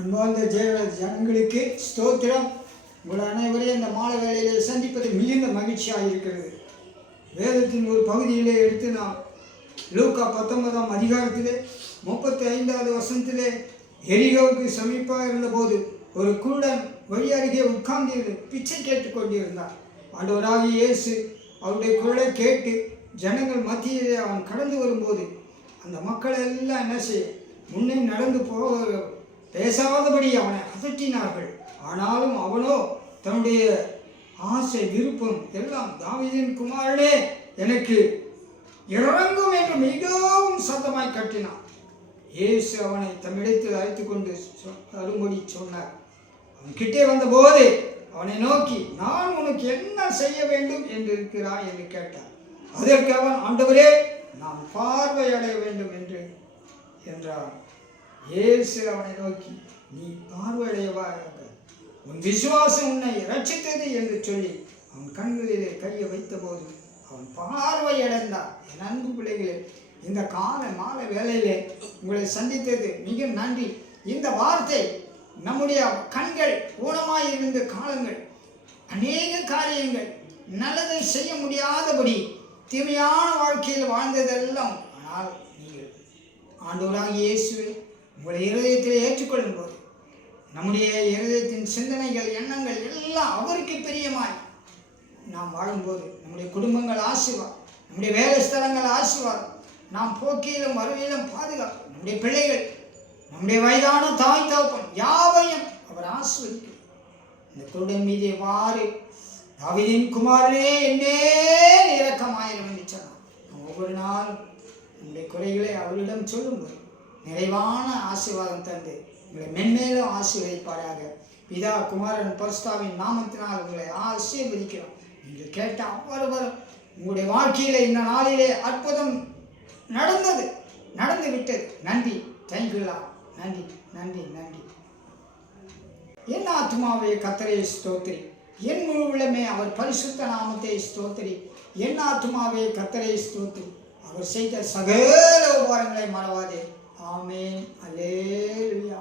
அன்பார்ந்த ஜனங்களுக்கு ஸ்தோத்திரம். உங்கள் அனைவரையும் இந்த மாலை வேளையிலே சந்திப்பது மிகுந்த மகிழ்ச்சியாக இருக்கிறது. வேதத்தின் ஒரு பகுதியிலே எடுத்து நாம் லூக்கா 19ஆம் அதிகாரத்திலே 35வது வசனத்திலே எரிகோவுக்கு சமீபமாக இருந்தபோது ஒரு குருடன் வழி அருகே உட்கார்ந்து பிச்சை கேட்டுக்கொண்டிருந்தார். ஆண்டவராகிய இயேசு அவருடைய குரலை கேட்டு ஜனங்கள் மத்தியிலே அவன் கடந்து வரும்போது அந்த மக்கள் எல்லாம் என்ன செய்ய முன்னே நடந்து போக பேசாதபடி அவனை அதட்டினார்கள். ஆனாலும் அவனோ தன்னுடைய ஆசை விருப்பம் எல்லாம் தாவீதின் குமாரனே எனக்கு இறங்கும் என்று மிகவும் சத்தமாய் கட்டினான். இயேசு அவனை தம்மிடத்தில் அழைத்து கொண்டு வரும்படி சொன்னார். அவன் கிட்டே வந்தபோது அவனை நோக்கி, நான் உனக்கு என்ன செய்ய வேண்டும் என்று இருக்கிறாய் என்று கேட்டான். அதற்கு அவன், ஆண்டவரே, நான் பார்வையடைய வேண்டும் என்றான். இயேசு அவனை நோக்கி, நீ பார்வையடையவாயாக, உன் விசுவாசம் உன்னை இரட்சித்தது என்று சொல்லி அவன் கண்களிலே கையை வைத்த போது அவன் பார்வையடைந்தான். என் அன்பு பிள்ளைகளே, இந்த மாலை வேளையிலே உங்களை சந்தித்தது மிக நன்றி. இந்த வார்த்தை நம்முடைய கண்கள் ஊனமாய் இருந்த காலங்கள், அநேக காரியங்கள் நல்லதை செய்ய முடியாதபடி தீமையான வாழ்க்கையில் வாழ்ந்ததெல்லாம், ஆனால் நீங்கள் ஆண்டவராகிய இயேசுவை உங்களுடைய இருதயத்தில் ஏற்றுக்கொள்ளும் போது நம்முடைய இருதயத்தின் சிந்தனைகள் எண்ணங்கள் எல்லாம் அவருக்கு பிரியமாய் நாம் வாழும்போது நம்முடைய குடும்பங்கள் ஆசீர்வாதம், நம்முடைய வேலை ஸ்தலங்கள் ஆசீர்வாதம், நாம் போக்கியிலும் வருகையிலும் பாதுகாப்பு, நம்முடைய பிள்ளைகள், நம்முடைய வயதான தாய் தகப்பன் யாவையும் அவர் ஆசீர்வதிக்கும். இந்த குருடன் மீது எவ்வாறு தாவீதின் குமாரனே என்னே இரக்கமாயிரும் என்று சொன்னார். ஒவ்வொரு நாளும் நம்முடைய குறைகளை அவரிடம் சொல்லும்போது நிறைவான ஆசீர்வாதம் தந்து உங்களை மென்மேலும் ஆசீர்வதிப்பாராக. பிதா குமாரன் பரிசுத்தாவின் நாமத்தினால் உங்களை ஆசீர்வதிக்கிறோம். நீங்கள் கேட்ட அவ்வளவு உங்களுடைய வாழ்க்கையில் இந்த நாளிலே அற்புதம் நடந்து விட்டது. நன்றி, தேங்க்யூலா. நன்றி நன்றி நன்றி. என் ஆத்துமாவே கர்த்தரை ஸ்தோத்திரி, என் முழு உள்ளமே அவர் பரிசுத்த நாமத்தை ஸ்தோத்திரி. என் ஆத்துமாவே கர்த்தரை ஸ்தோத்திரி, அவர் செய்த சகல உபகாரங்களை மறவாதே. ஆமென். அல்லேலூயா.